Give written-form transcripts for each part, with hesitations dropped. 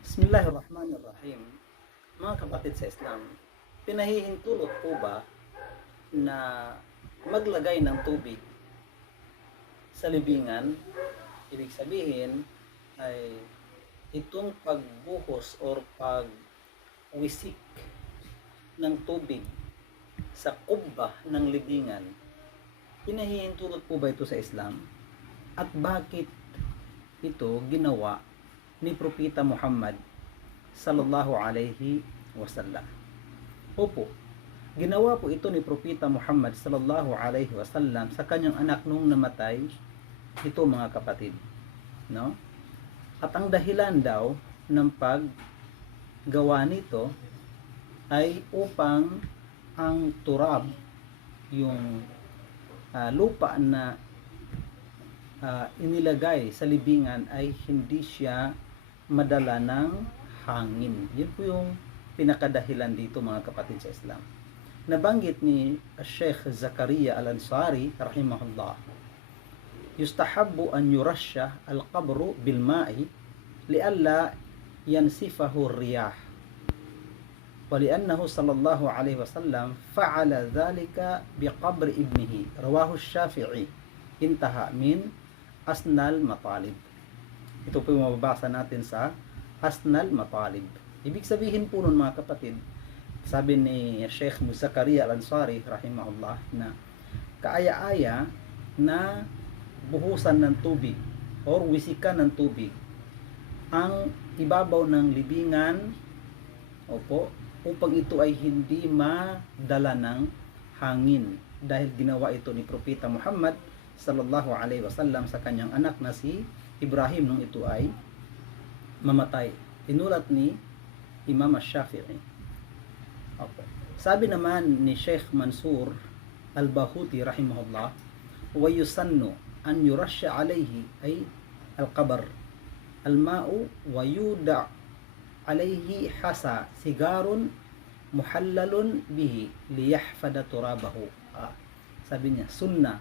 Bismillahirrahmanirrahim. Mga kapatid sa Islam, pinahihintulot po ba na maglagay ng tubig sa libingan? Ibig sabihin ay itong pagbuhos or pagwisik ng tubig sa kubba ng libingan, pinahihintulot po ba ito sa Islam? At bakit ito ginawa ni Propeta Muhammad sallallahu alaihi wasallam? Opo, ginawa po ito ni Propeta Muhammad sallallahu alaihi wasallam sa kanyang anak nung namatay ito, mga kapatid, no? At ang dahilan daw ng paggawa nito ay upang ang turab, yung lupa na inilagay sa libingan, ay hindi siya madala ng hangin. Yun po yung pinakadahilan dito, mga kapatid sa Islam. Nabanggit ni Sheikh Zakaria Al-Ansari rahimahullah, yustahabbu an yurasha al-qabru bil ma'i lialla yansifahu riyah wa li'annahu sallallahu alaihi wasallam fa'ala dhalika biqabri ibnihi, rawahu Syafi'i, intaha min Asnal Matalib. Ito po yung mababasa natin sa Asnal Matalib. Ibig sabihin po nun, mga kapatid, sabi ni Sheikh Zakaria Al-Ansari rahimahullah, na kaaya-aya na buhusan ng tubig or wisikan ng tubig ang ibabaw ng libingan, opo, upang ito ay hindi madala ng hangin, dahil ginawa ito ni Propeta Muhammad sallallahu alaihi wasallam sa kanyang anak na si Ibrahim nung ito ay mamatay. Inulat ni Imam Ash-Shafi'i. Okay. Sabi naman ni Sheikh Mansur Al-Bahuti rahimahullah, wa yusannu an yurasha alayhi ay al-qabr al-ma'u wa yuda alayhi hasa sigarun muhallalun bihi liyahfada turabahu. Sabi niya, sunna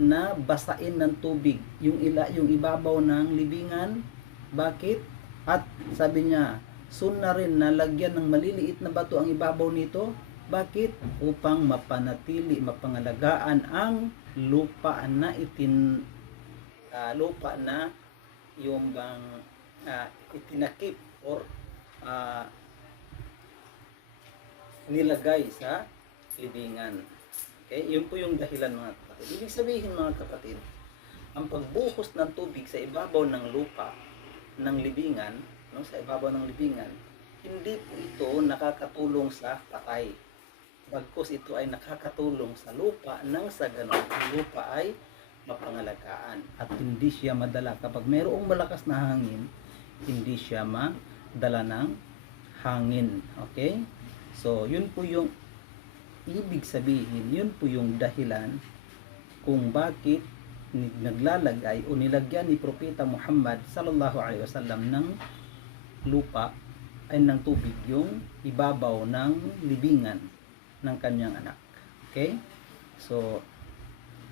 na basain ng tubig yung ibabaw ng libingan. Bakit? At sabi niya, sunna rin na lagyan ng maliliit na bato ang ibabaw nito. Bakit? Upang mapanatili, mapangalagaan ang lupa na lupa na yung bang itinakip or nilagay sa libingan. Okay? Yun po yung dahilan, mga kapatid. Ibig sabihin, mga kapatid, ang pagbuhos ng tubig sa ibabaw ng lupa ng libingan, no, sa ibabaw ng libingan, hindi po ito nakakatulong sa patay. Bagkus ito ay nakakatulong sa lupa nang sa ganon ang lupa ay mapangalagaan at hindi siya madala. Kapag mayroong malakas na hangin, hindi siya madala ng hangin. Okay? So, yun po yung ibig sabihin, yun po yung dahilan kung bakit naglalagay o nilagyan ni Propeta Muhammad sallallahu alaihi wasallam ng lupa ay ng tubig yung ibabaw ng libingan ng kanyang anak. Okay? So,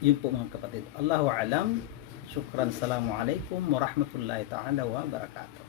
yun po, mga kapatid. Allahu alam. Syukran. Assalamu alaikum warahmatullahi ta'ala wa barakatuh.